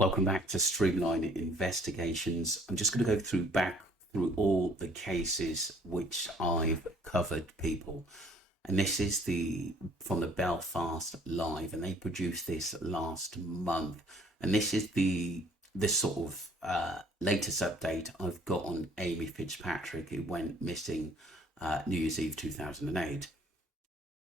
Welcome back to Streamline Investigations. I'm just going to go back through all the cases which I've covered, people. And this is from the Belfast Live, and they produced this last month. And this is the sort of latest update I've got on Amy Fitzpatrick, who went missing New Year's Eve 2008.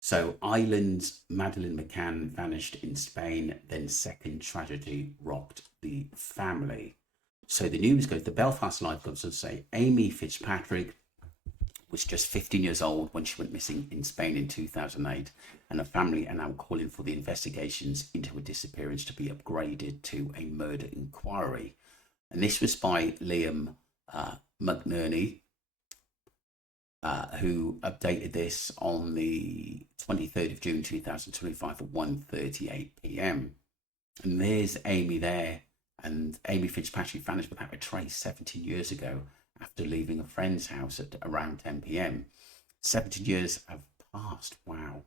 So Ireland's Madeleine McCann vanished in Spain, then second tragedy rocked the family. So the news goes, the Belfast Live goes on to say Amy Fitzpatrick was just 15 years old when she went missing in Spain in 2008, and her family are now calling for the investigations into her disappearance to be upgraded to a murder inquiry. And this was by Liam mcinerney, who updated this on the 23rd of June 2025 at 1:38 p.m. And there's Amy there, and Amy Fitzpatrick vanished without a trace 17 years ago after leaving a friend's house at around 10 p.m. 17 years have passed, wow.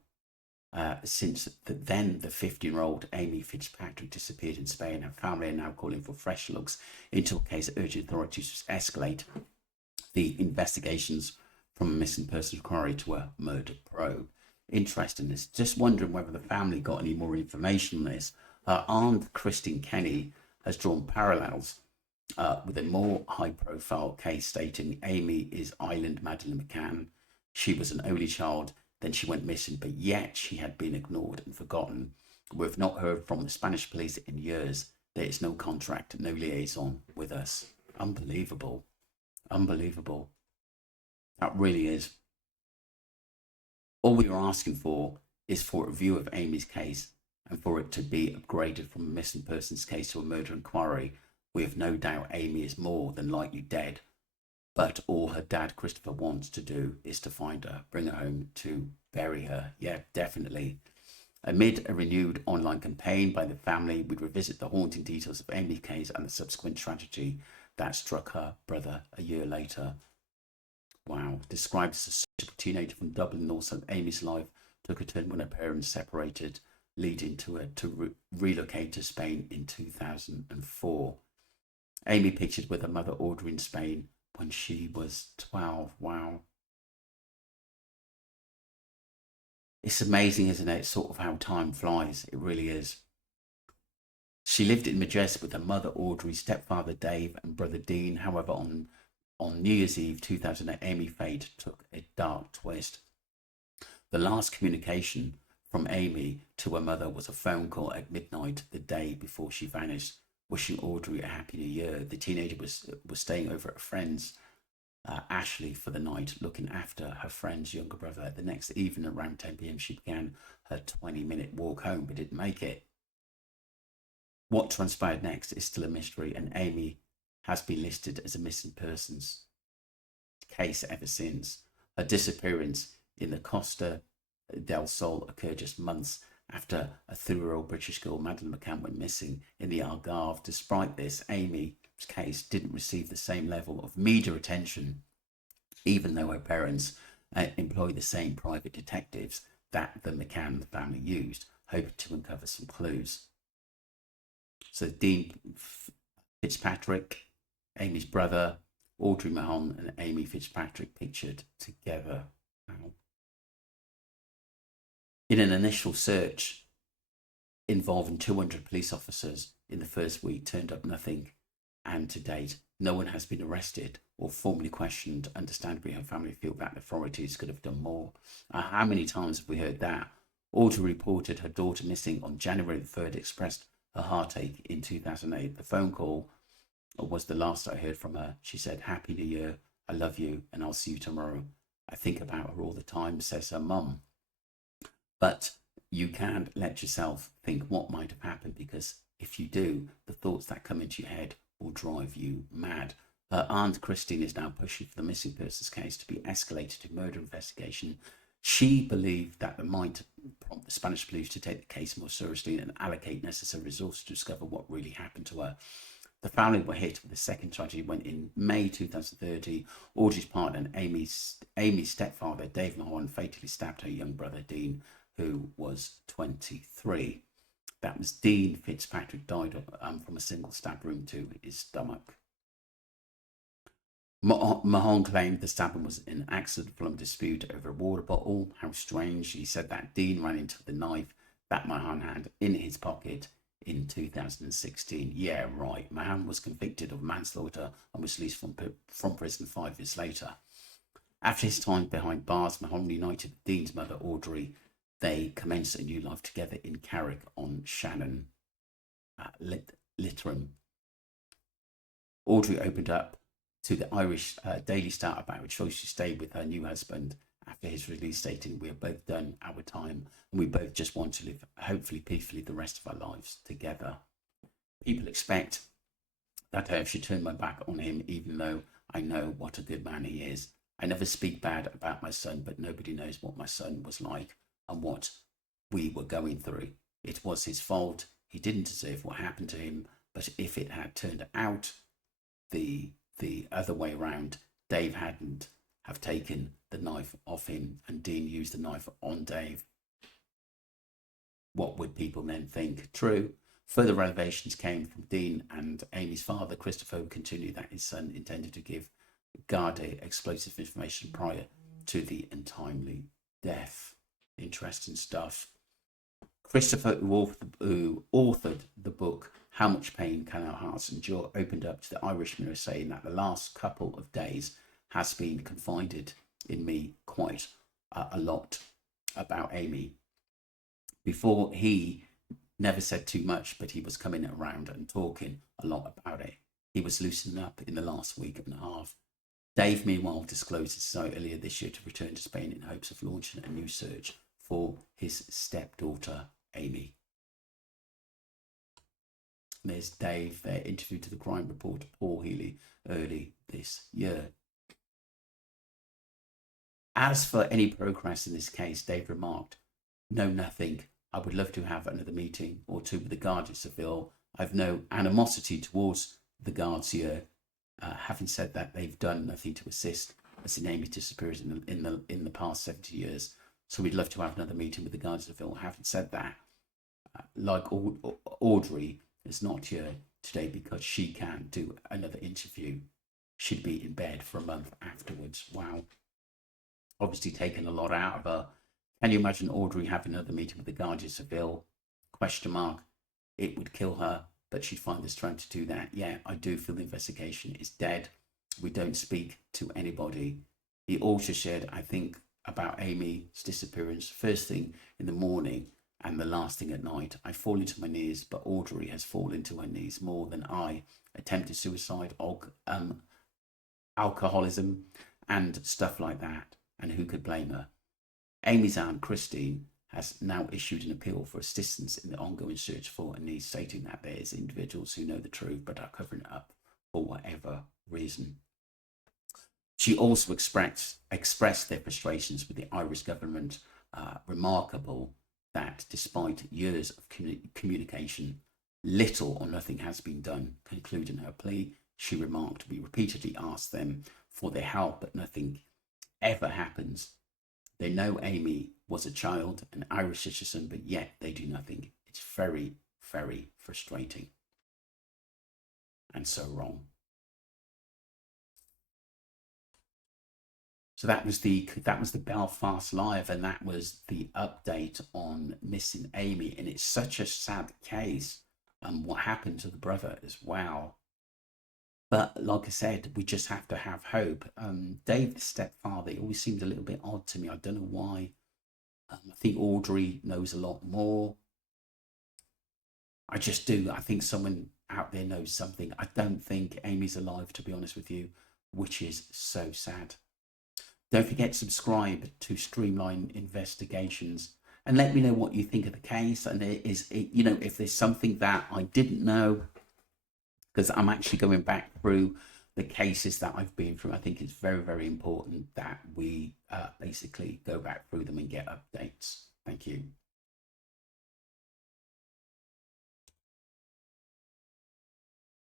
Since then, the 15-year-old Amy Fitzpatrick disappeared in Spain. Her family are now calling for fresh looks into a case, urging authorities to escalate the investigations from a missing person inquiry to a murder probe. Interesting. It's just wondering whether the family got any more information on this. Aunt Christine Kenny has drawn parallels with a more high-profile case stating Amy is Ireland Madeleine McCann. She was an only child, then she went missing, but yet she had been ignored and forgotten. We've not heard from the Spanish police in years. There is no contract, no liaison with us. Unbelievable. Unbelievable. That really is. All we are asking for is for a review of Amy's case and for it to be upgraded from a missing persons case to a murder inquiry. We have no doubt Amy is more than likely dead, but all her dad Christopher wants to do is to find her, bring her home to bury her. Yeah, definitely. Amid a renewed online campaign by the family, we'd revisit the haunting details of Amy's case and the subsequent tragedy that struck her brother a year later. Wow. Described as a sociable teenager from Dublin, also Amy's life took a turn when her parents separated, leading to her to relocate to Spain in 2004. Amy pictured with her mother Audrey in Spain when she was 12. Wow. It's amazing, isn't it? It's sort of how time flies. It really is. She lived in Madrid with her mother Audrey, stepfather Dave, and brother Dean. However, on New Year's Eve 2008, Amy fate took a dark twist. The last communication from Amy to her mother was a phone call at midnight the day before she vanished, wishing Audrey a happy new year. The teenager was staying over at a friend's, Ashley, for the night, looking after her friend's younger brother. The next evening around 10 p.m, she began her 20-minute walk home but didn't make it. What transpired next is still a mystery, and Amy has been listed as a missing persons case ever since. Her disappearance in the Costa del Sol occurred just months after a 3-year-old British girl, Madeleine McCann, went missing in the Algarve. Despite this, Amy's case didn't receive the same level of media attention, even though her parents employed the same private detectives that the McCann family used, hoping to uncover some clues. So Dean Fitzpatrick, Amy's brother, Audrey Mahon, and Amy Fitzpatrick pictured together. Wow. In an initial search involving 200 police officers in the first week, turned up nothing, and to date, no one has been arrested or formally questioned. Understandably, her family feel that the authorities could have done more. How many times have we heard that? Audrey reported her daughter missing on January the 3rd, expressed her heartache in 2008. The phone call was the last I heard from her. She said, "Happy New Year, I love you, and I'll see you tomorrow. I think about her all the time," says her mum. But you can't let yourself think what might have happened, because if you do, the thoughts that come into your head will drive you mad. Her aunt Christine is now pushing for the missing persons case to be escalated to murder investigation. She believed that it might prompt the Spanish police to take the case more seriously and allocate necessary resources to discover what really happened to her. The family were hit with the second tragedy when in May 2030, Audrey's partner and Amy's stepfather, Dave Mahon, fatally stabbed her young brother, Dean, who was 23. That was Dean Fitzpatrick died from a single stab wound to his stomach. Mahon claimed the stabbing was an accident from a dispute over a water bottle. How strange. He said that Dean ran into the knife that Mahon had in his pocket in 2016. Yeah, right. Mahon was convicted of manslaughter and was released from prison 5 years later. After his time behind bars, Mahon reunited with Dean's mother, Audrey. They commenced a new life together in Carrick on Shannon, Litteram. Audrey opened up to the Irish Daily Star about a choice to stay with her new husband after his release, stating, "We have both done our time and we both just want to live, hopefully peacefully, the rest of our lives together." People expect that I should turn my back on him, even though I know what a good man he is. I never speak bad about my son, but nobody knows what my son was like and what we were going through. It was his fault. He didn't deserve what happened to him, but if it had turned out the other way around, Dave hadn't have taken the knife off him and Dean used the knife on Dave, what would people then think? True. Further revelations came from Dean and Amy's father, Christopher, who continued that his son intended to give Gardaí explosive information prior to the untimely death. Interesting stuff. Christopher, who authored the book How Much Pain Can Our Hearts Endure, opened up to the Irish Mirror, saying that the last couple of days has been confided in me quite a lot about Amy. Before, he never said too much, but he was coming around and talking a lot about it. He was loosening up in the last week and a half. Dave, meanwhile, disclosed his desire earlier this year to return to Spain in hopes of launching a new search for his stepdaughter, Amy. There's Dave, their interview to the crime reporter Paul Healy early this year. As for any progress in this case, Dave remarked, "No, nothing. I would love to have another meeting or two with the guards at Seville. I've no animosity towards the guards here. Having said that, they've done nothing to assist us in Amy's disappearance in the past 70 years. So we'd love to have another meeting with the guards at Seville." Having said that, like Audrey is not here today because she can't do another interview. She'd be in bed for a month afterwards. Wow. Obviously taken a lot out of her. Can you imagine Audrey having another meeting with the guards at Seville? Question mark. It would kill her, but she'd find the strength to do that. Yeah, I do feel the investigation is dead. We don't speak to anybody. He also shared, I think, about Amy's disappearance first thing in the morning and the last thing at night. I fall into my knees, but Audrey has fallen to her knees more than I. Attempted suicide, alcoholism, and stuff like that. And who could blame her? Amy's aunt, Christine, has now issued an appeal for assistance in the ongoing search for Anise, stating that there is individuals who know the truth but are covering it up for whatever reason. She also expressed their frustrations with the Irish government. Remarkable that despite years of communication, little or nothing has been done. Concluding her plea, she remarked, "We repeatedly asked them for their help, but nothing ever happens. They know Amy was a child, an Irish citizen, but yet they do nothing. It's very, very frustrating and so wrong." So that was the Belfast Live, and that was the update on missing Amy. And it's such a sad case, and what happened to the brother as well. But like I said, we just have to have hope. Dave, the stepfather, it always seemed a little bit odd to me. I don't know why. I think Audrey knows a lot more. I just do. I think someone out there knows something. I don't think Amy's alive, to be honest with you, which is so sad. Don't forget to subscribe to Streamline Investigations and let me know what you think of the case. And if there's something that I didn't know, because I'm actually going back through the cases that I've been through. I think it's very, very important that we basically go back through them and get updates. Thank you.